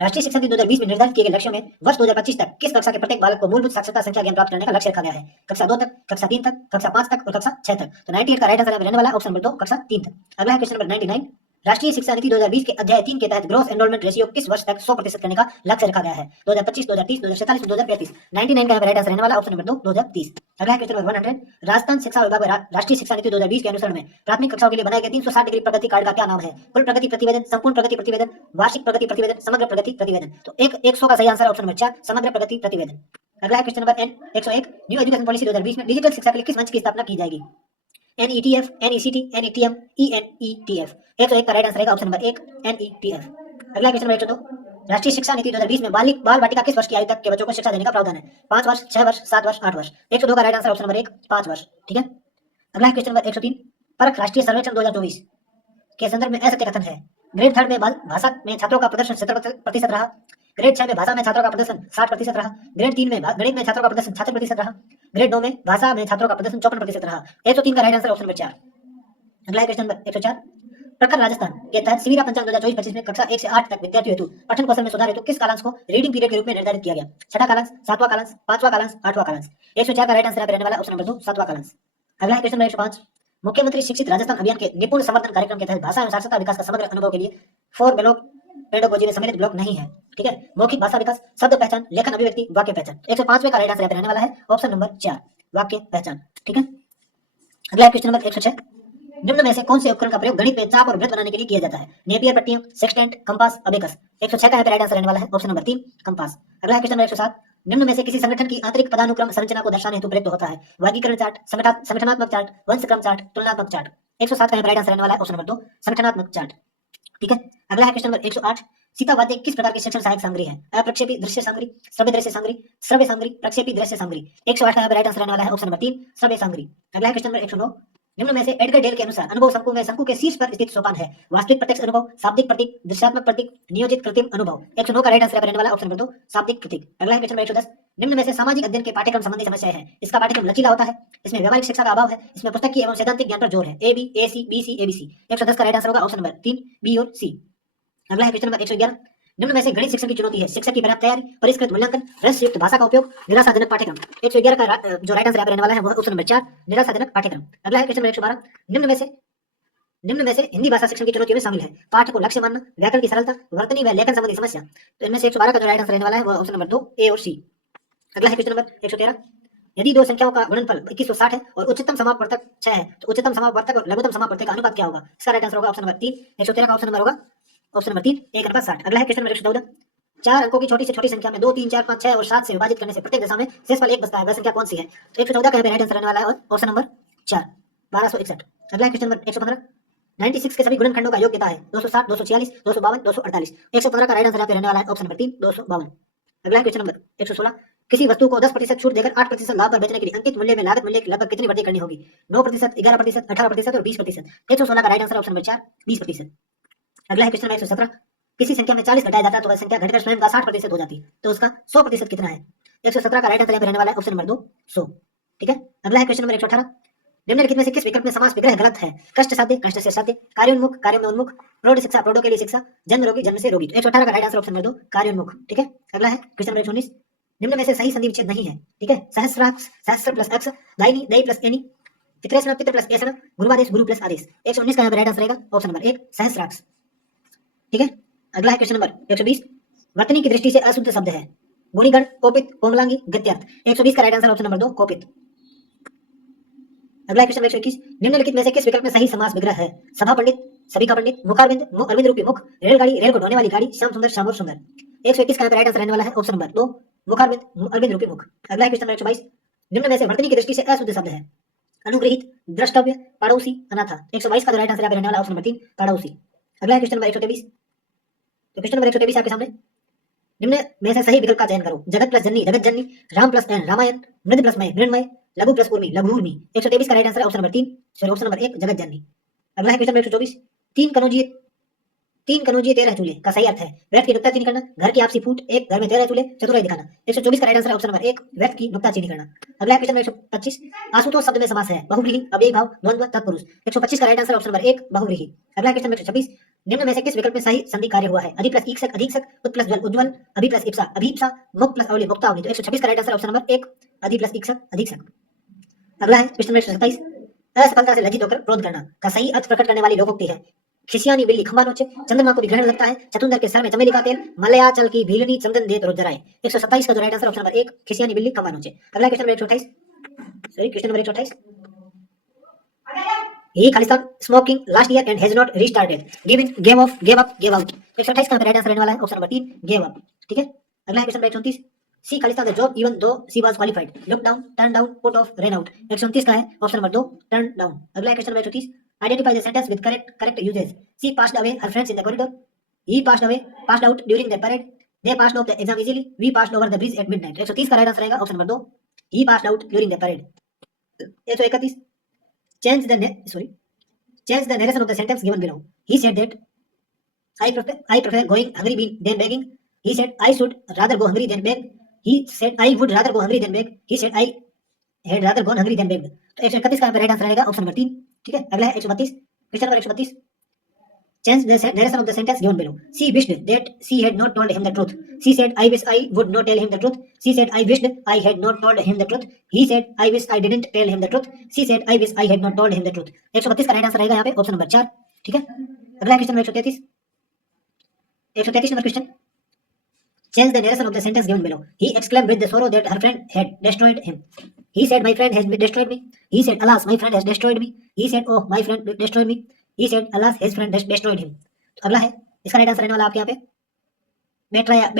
राष्ट्रीय शिक्षा नीति 2020 में निर्धारित किए गए लक्ष्यों में वर्ष 2025 तक किस कक्षा के प्रत्येक बालक को मूलभूत साक्षरता संख्या ज्ञान प्राप्त करने का लक्ष्य रखा गया है? कक्षा 2 तक, कक्षा 3 तक, कक्षा 5 तक और कक्षा 6 तक। तो 98 का राइट आंसर रहने वाला ऑप्शन नंबर 2 कक्षा 3 तक। अगला है क्वेश्चन नंबर 99, राष्ट्रीय शिक्षा नीति 2020 के अध्याय 3 के तहत ग्रॉस एनरोलमेंट रेशियो किस वर्ष तक 100% करने का लक्ष्य रखा गया है? 2025, 2030, 2047, 2035। 99 का राइट आंसर रहने वाला ऑप्शन नंबर 2 2030। अगला है क्वेश्चन नंबर 100। राजस्थान शिक्षा विभाग राष्ट्रीय शिक्षा नीति 2020 के अनुसरण में प्राथमिक कक्षाओं के लिए बनाए गए 360 डिग्री प्रगति कार्ड का क्या नाम है? कुल प्रगति प्रतिवेदन, संपूर्ण प्रगति प्रतिवेदन, वार्षिक प्रगति प्रतिवेदन, समग्र प्रगति प्रतिवेदन। तो 100 का सही आंसर ऑप्शन नंबर 4 समग्र प्रगति प्रतिवेदन। अगला है question number 101। New education policy 2020 में डिजिटल शिक्षा के लिए किस मंच की स्थापना की जाएगी? NETF, NECT, NETM, ENETF। 101 का राइट आंसर रहेगा ऑप्शन नंबर 1 NETF। अगला क्वेश्चन नंबर 102। राष्ट्रीय शिक्षा नीति 2020 में बाल वाटिका किस वर्ष की आयु तक के बच्चों को शिक्षा देने का प्रावधान है? 5 वर्ष, 6 वर्ष, 7 वर्ष, 8 वर्ष। 102 का राइट आंसर ऑप्शन नंबर 1 5 वर्ष। ठीक है। अगला है क्वेश्चन नंबर 103। परख राष्ट्रीय सर्वेक्षण 2024 के संदर्भ में असत्य कथन है। ग्रेड 3 में भाषा में छात्रों का प्रदर्शन 70% रहा। ग्रेड 6 में भाषा में छात्रों का प्रदर्शन 60% रहा। ग्रेड 3 में गणित में छात्रों का प्रदर्शन 66% रहा। ग्रेड 9 में भाषा में छात्रों का प्रदर्शन 54% रहा। 103 का राइट आंसर ऑप्शन नंबर 4। अगला है क्वेश्चन नंबर 104। प्रखर राजस्थान के तहत शिविरा पंचांग 2024-25 में कक्षा 1 से 8 तक विद्यार्थियों हेतु पठन कौशल में सुधार हेतु किस कालांश को रीडिंग पीरियड के रूप में निर्धारित किया गया? छठा कालांश, सातवां कालांश, पांचवां कालांश, आठवां कालांश। 104 का राइट आंसर रहने वाला ऑप्शन नंबर 2 सातवां कालांश। अगला है क्वेश्चन नंबर 105। मुख्यमंत्री शिक्षित राजस्थान अभियान के निपुण संवर्धन कार्यक्रम के तहत भाषा एवं साक्षरता विकास का समग्र अनुभव के लिए 4 ब्लॉक पेडागोजी में सम्मिलित ब्लॉक नहीं है। ठीक है। मौखिक भाषा विकास, शब्द पहचान, लेखन अभिव्यक्ति, वाक्य पहचान। 105वें का राइट आंसर रहने वाला है ऑप्शन नंबर 4 वाक्य पहचान। ठीक है। अगला है क्वेश्चन नंबर 106। निम्न में से कौन से उपकरण का प्रयोग गणित में चाप और वृत्त बनाने के लिए किया जाता है? नेपियर पट्टियां, सेक्सटेंट, कंपास, अबेकस। 106 का राइट आंसर रहने वाला है ऑप्शन नंबर 3 कंपास। अगला है क्वेश्चन नंबर 107। निम्न में से किसी संगठन की आंतरिक पदानुक्रम संरचना को दर्शाने हेतु प्रयुक्त होता है? वर्गीकरण चार्ट, संगठनात्मक चार्ट, वंशक्रम चार्ट, तुलनात्मक चार्ट। 107 का राइट आंसर रहने वाला है ऑप्शन नंबर 2 संगठनात्मक चार्ट। ठीक है। अगला है क्वेश्चन नंबर 108। सीता वाद्य किस प्रकार की शिक्षण सहायक सामग्री है? अप्रक्षेपी दृश्य सामग्री, श्रव्य दृश्य सामग्री, श्रव्य सामग्री, प्रक्षेपी दृश्य सामग्री। 108 का राइट आंसर रहने वाला है ऑप्शन नंबर 3 श्रव्य सामग्री। अगला है क्वेश्चन नंबर 109। निम्न में से एडगर डेल के अनुसार अनुभव शंकु के शीर्ष पर स्थित सोपान है? वास्तविक प्रत्यक्ष अनुभव, शाब्दिक प्रतीक, दृश्यात्मक प्रतीक, नियोजित कृत्रिम अनुभव। 109 का राइट आंसर रहने वाला ऑप्शन नंबर 2 शाब्दिक प्रतीक। अगला है क्वेश्चन नंबर 110। निम्न में से सामाजिक अध्ययन के पाठ्यक्रम संबंधी समस्या है? इसका पाठ्यक्रम लचीला होता है, इसमें व्यवहारिक शिक्षा का अभाव है, इसमें पुस्तकीय एवं सैद्धांतिक ज्ञान पर जोर है। A B A C B C A B C। 110 का राइट आंसर होगा ऑप्शन नंबर 3 B और C। अगला है क्वेश्चन नंबर 111। निम्न में से गणित शिक्षण की चुनौती है? शिक्षक की पर्याप्त तैयारी, परिष्कृत मूल्यांकन, रस युक्त भाषा का उपयोग, निराशाजनक पाठ्यक्रम। 111 का जो राइट आंसर रहने वाला है वो ऑप्शन नंबर 4 निराशाजनक पाठ्यक्रम। अगला है क्वेश्चन नंबर 112। निम्न में से हिंदी भाषा शिक्षण की चुनौतियों में शामिल है? पाठ को लक्ष्य मानना, व्याकरण की सरलता, वर्तनी व लेखन संबंधी समस्या। तो इनमें से 112 का जो राइट आंसर रहने वाला है वो ऑप्शन नंबर 2 A और C। अगला है क्वेश्चन नंबर 113। यदि दो संख्याओं का गुणनफल 2160 है और उच्चतम समापवर्तक 6 है तो उच्चतम समापवर्तक और लघुत्तम समापवर्तक का अनुपात क्या होगा? इसका राइट आंसर होगा ऑप्शन नंबर 3 113 का ऑप्शन नंबर होगा ऑप्शन नंबर 3 1:60। अगला है क्वेश्चन नंबर 114। 4 अंकों की छोटी से छोटी संख्या में 2 3 4 5 6 और 7 से विभाजित करने से प्रत्येक दशा में शेषफल 1 बचता है, वह संख्या कौन सी है? तो 114 का राइट आंसर रहने वाला है ऑप्शन नंबर 4 1261। अगला है क्वेश्चन नंबर 115। 96 के सभी गुणनखंडों का योग्यता है 260 246 252 248। 115 का राइट आंसर रहने वाला है ऑप्शन नंबर 3 252। अगला है क्वेश्चन नंबर 116। किसी वस्तु को 10% छूट देकर 8% लाभ पर बेचने के लिए अंकित मूल्य में लागत मूल्य की लगभग कितनी वृद्धि करनी होगी? 9%, 11%, 18% और 20%। 116 का राइट आंसर ऑप्शन नंबर 4 20%। अगला है क्वेश्चन नंबर 117। किसी संख्या में 40 घटाया जाता है तो वह संख्या घटकर स्वयं का 60% हो जाती है, तो उसका 100% कितना है? 117 का राइट आंसर रहने वाला है ऑप्शन नंबर 2 100। ठीक है। अगला है क्वेश्चन नंबर 118। निम्नलिखित में से किस विकल्प में समास विग्रह गलत है? कष्ट साध्य, कष्ट से साध्य, कार्योन्मुख, कार्य में उन्मुख, प्रौढ़ शिक्षा, प्रौढ़ों के लिए शिक्षा, जन्म रोगी, जन्म से रोगी। तो 118 का राइट आंसर ऑप्शन नंबर 2 कार्योन्मुख। ठीक है। अगला है क्वेश्चन नंबर 119। निम्न में से सही संधि विच्छेद नहीं है? ठीक है। सहस्राक्ष, सहस्र प्लस अक्ष, दायनी, दई प्लस एनी, पितृष्ण, पितृ प्लस ऐसा, गुरुवादेश, गुरु प्लस आदेश। 119 का राइट आंसर रहेगा ऑप्शन नंबर 1 सहस्राक्ष। ठीक है। अगला है क्वेश्चन नंबर 120। वर्तनी की दृष्टि से अशुद्ध शब्द है? गुणीगण, कोपित, कोमलांगी, गत्यार्थ। 120 का राइट आंसर ऑप्शन नंबर 2 कोपित। अगला क्वेश्चन 121। निम्नलिखित में से किस विकल्प में सही समास विग्रह है? सभा पंडित, सभी का पंडित, मुखारविंद, अरविंद रूपी मुख, रेलगाड़ी, रेल को ढोने वाली गाड़ी, श्याम सुंदर, श्याम और सुंदर। 121 का राइट आंसर रहने वाला है ऑप्शन नंबर 2 मुखारविंद, अरविंद रूपी मुख। अगला क्वेश्चन नंबर 122। निम्न में से वर्तनी की दृष्टि से अशुद्ध शब्द है? अनुग्रहित, द्रष्टव्य, पड़ोसी, अनाथा। 122 का राइट आंसर रहने वाला ऑप्शन नंबर 3 पड़ोसी। अगला क्वेश्चन नंबर 123। तो क्वेश्चन नंबर 123 आपके सामने। निम्न में से सही विकल्प का चयन करो। जगत प्लस जननी, जगत जननी, राम प्लस एन, रामायण, मृद प्लस मय, मृण्मय, लघु प्लस उर्मी, लघुर्मी। 123 का right answer option number 3 sorry option number 1 जगत जननी। अगला है क्वेश्चन नंबर 124। तीन कनौजिए 13 चूल्हे का सही अर्थ है? व्यर्थ की नुक्ता चीनी करना, घर की आपसी फूट, एक घर में 13 चूल्हे, चतुराई दिखाना। 124 का राइट आंसर ऑप्शन नंबर 1 व्यर्थ की नुक्ता चीनी करना। अगला है क्वेश्चन नंबर 125। आशुतोष शब्द में समास है? बहुव्रीहि, अव्ययी भाव, द्वंद्व, तत्पुरुष। 125 का राइट आंसर ऑप्शन नंबर 1 बहुव्रीहि। अगला क्वेश्चन नंबर 126। निम्न में से किस विकल्प में सही संधि कार्य हुआ है? अधि प्लस ईक्षक, अधीक्षक, उत प्लस ज्वल, उज्ज्वल, अभि प्लस इप्सा, अभीप्सा, मुक्त प्लस अवली, मुक्तावली। तो 126 का राइट आंसर ऑप्शन नंबर 1 अधि प्लस ईक्षक, अधीक्षक। अगला है क्वेश्चन नंबर 127। असफलता से लज्जित होकर क्रोध करना का सही अर्थ प्रकट करने वाली लोकोक्ति है? खिसियानी बिल्ली खंबा नोचे, चंद्रमा को भी ग्रहण लगता है, चतुंदर के सर में चमेली का तेल, मलयाचल की भीलनी चंदन देत रोज जराए। 127 का जो राइट आंसर ऑप्शन नंबर 1 खिसियानी बिल्ली खंबा नोचे। अगला question number 128, sorry question number 128, he Khalistan smoking last year and has not restarted, give up give out. 128 का राइट आंसर रहने वाला है ऑप्शन नंबर 3 गिव अप। ठीक है, अगला क्वेश्चन नंबर 134, सी खालिस्तान the job even though she was qualified, look down, turn down, put off, rain out. 129 का है ऑप्शन नंबर 2 टर्न डाउन। अगला question number 134, identify the sentence with correct uses, she passed away her friends in the corridor, he passed out during the parade, they passed off the exam easily, we passed over the bridge at midnight. 130 का right answer रहेगा option number 2 he passed out during the parade. 131, change the narration of the sentence given below. He said that I prefer going hungry than begging. He said I should rather go hungry than beg. He said I would rather go hungry than beg. He said I had rather gone hungry than begged. तो 131 का right answer रहेगा option number 3। ठीक है, अगला है 132, question number 132, change the narration of the sentence given below. She wished that she had not told him the truth. She said I wish I would not tell him the truth. She said I wished I had not told him the truth. He said I wish I didn't tell him the truth. She said I wish I had not told him the truth. 132 का right answer रहेगा यहाँ पे option number 4। ठीक है, अगला question number 133, 133 number question, change the narration of the sentence given below. He exclaimed with the sorrow that her friend had destroyed him. He said my friend has destroyed me. He said alas my friend has destroyed me. He said oh my friend destroyed me. He said alas his friend destroyed him. तो अगला है इसका right answer रहने वाला आपके यहाँ पे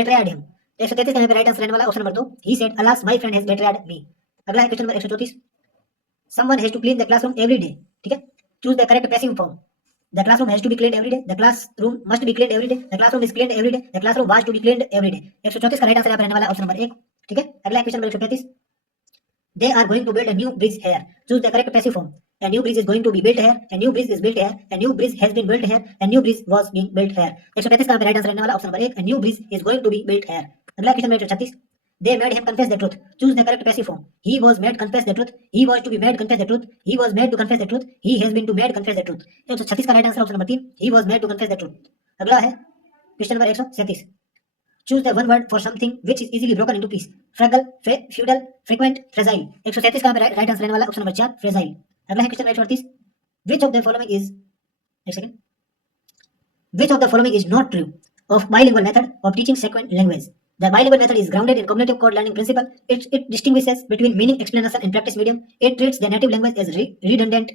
betrayed him। 133 का यहाँ पे राइट आंसर रहने वाला option number 2 he said alas my friend has betrayed me। अगला है question number 134, someone has to clean the classroom every day। ठीक है, choose the correct passive form। The classroom has to be cleaned every day, the classroom must be cleaned every day, the classroom is cleaned every day, the classroom was to be cleaned every day। 134 का right answer यहाँ पे रहने वाला है option number 1। ठीक है, अगला question number 135, they are going to build a new bridge here, choose the correct passive form। A new bridge is going to be built here, a new bridge is built here, a new bridge has been built here, a new bridge was being built here। 135 का right answer रहने वाला option number 1 a new bridge is going to be built here। अगला question number 136, they made him confess the truth, choose the correct passive form। he was made confess the truth, he was to be made confess the truth, he was made to confess the truth, he has been to made confess the truth। 136 का right answer option number 3 he was made to confess the truth। अगला है question number 137, choose the one word for something which is easily broken into piece, fragile, feudal, frequent, fragile। 137 का right answer रहने वाला option number 4 fragile। अगला है question number 138, which of the following is एक second, which of the following is not true of bilingual method of teaching second language। The bilingual method is grounded in cognitive code learning principle, it distinguishes between meaning explanation and practice medium, it treats the native language as redundant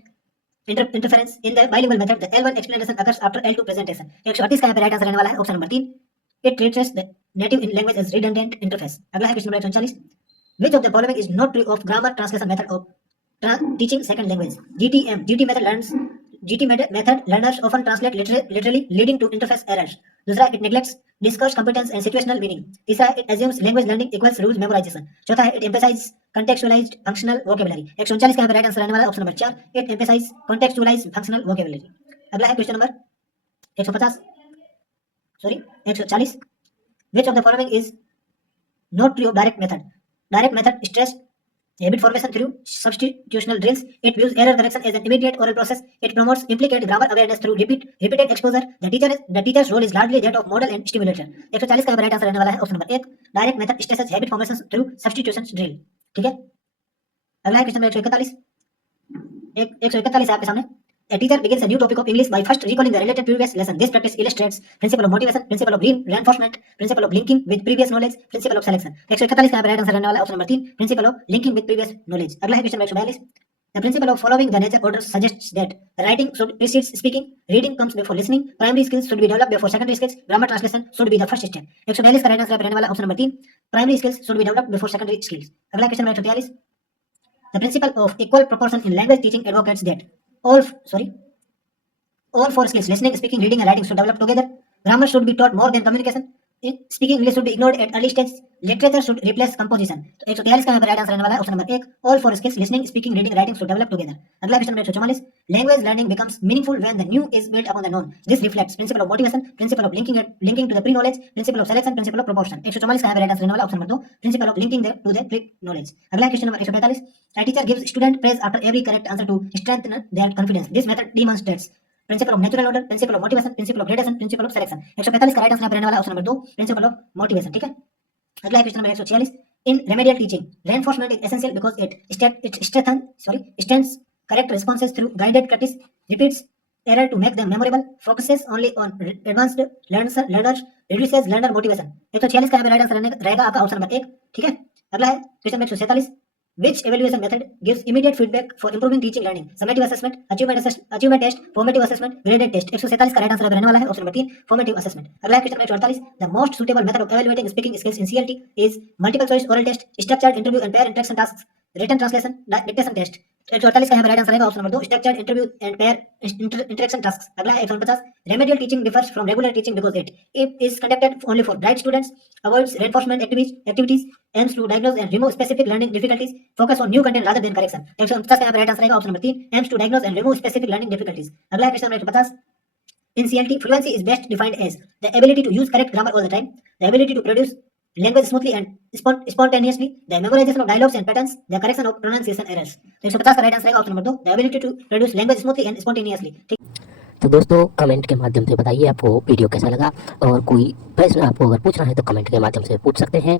interference। in the bilingual method the L1 explanation occurs after L2 presentation। 138 का यहाँ पे right answer रहने वाला है option number 3 it treats the native language as redundant interface। अगला है question number 139, which of the following is not true of grammar translation method of teaching second language। GT method learners often translate literally leading to interface errors। दूसरा it neglects discourse competence and situational meaning। तीसरा it assumes language learning equals rules memorization। चौथा है it emphasizes contextualized functional vocabulary। 139 का यहाँ पे right answer रहने वाला option number 4 it emphasizes contextualized functional vocabulary। अगला है question number 140, which of the following is not true of direct method। direct method stress habit formation through substitutional drills, it views error correction as an immediate oral process, it promotes implicate grammar awareness through repeated exposure, the teacher's role is largely that of model and stimulator। 140 का right answer रहने वाला है option number 1 direct method stresses habit formation through substitution drill. ठीक है, अगला है question number 141 है आपके सामने, a teacher begins a new topic of English by first recalling the related previous lesson। This practice illustrates principle of motivation, principle of reinforcement, principle of linking with previous knowledge, principle of selection। 141 का right answer रहने वाला है option number 3 principle of linking with previous knowledge। अगला है question number 142, the principle of following the nature order suggests that writing should precede speaking, reading comes before listening, primary skills should be developed before secondary skills, grammar translation should be the first step। 142 का right answer रहने वाला option number 3 primary skills should be developed before secondary skills। अगला question number 143, the principle of equal proportion in language teaching advocates that all four skills listening, speaking, reading and writing should develop together, grammar should be taught more than communication, speaking English should be ignored at early stage, literature should replace composition। तो 143 का यहाँ पे right answer रहने वाला है option number 1 all four skills listening, speaking, reading, writing should develop together। अगला question number 144, language learning becomes meaningful when the new is built upon the known, this reflects principle of motivation, principle of linking to the pre-knowledge, principle of selection, principle of proportion। 144 का यहाँ पे right answer रहने वाला option number 2 principle of linking to the pre-knowledge। अगला question number 145, a teacher gives student praise after every correct answer to strengthen their confidence, this method demonstrates principle of natural order, principle of motivation, principle of gradation, principle of selection। 145 का right answer रहने वाला option number 2 principle of motivation। ठीक है, अगला question number 146, in remedial teaching reinforcement is essential because it strengthens correct responses through guided practice, repeats error to make them memorable, focuses only on advanced learners, reduces learner motivation। 146 का यहाँ पे right answer रहेगा आपका option number 1। ठीक है, अगला है question number 147। Which evaluation method gives immediate feedback for improving teaching learning? Summative assessment, achievement test, formative assessment, graded test। 147 का राइट आंसर रहने वाला है ऑप्शन नंबर 3 फॉर्मेटिव असेसमेंट। अगला है question number 48। The most suitable method of evaluating speaking skills in CLT is multiple choice oral test, structured interview and pair interaction tasks, written translation, dictation test। 148 का यहाँ पे right answer रहेगा option number 2 structured interview and pair interaction task. अगला है 149। Remedial teaching differs from regular teaching because it is conducted only for bright students, avoids reinforcement activities, aims to diagnose and remove specific learning difficulties, focus on new content rather than correction. 149 का यहाँ पे right answer रहेगा option number 3 aims to diagnose and remove specific learning difficulties. अगला है question number 150। In CLT, fluency is best defined as the ability to use correct grammar all the time, the ability to produce language smoothly and spontaneously, the memorization of dialogues and patterns, the correction of pronunciation errors। तो 150 का right answer रहेगा option number 2 the ability to produce language smoothly and spontaneously। ठीक, तो दोस्तों comment के माध्यम से बताइए आपको वीडियो कैसा लगा, और कोई प्रश्न आपको अगर पूछना है तो कमेंट के माध्यम से पूछ सकते हैं।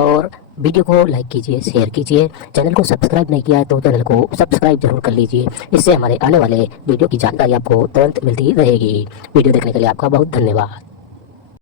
और वीडियो को लाइक कीजिए, शेयर कीजिए। चैनल को सब्सक्राइब नहीं किया है तो चैनल को सब्सक्राइब जरूर कर लीजिए, इससे हमारे आने वाले वीडियो की जानकारी आपको तुरंत मिलती रहेगी। वीडियो देखने के लिए आपका बहुत धन्यवाद।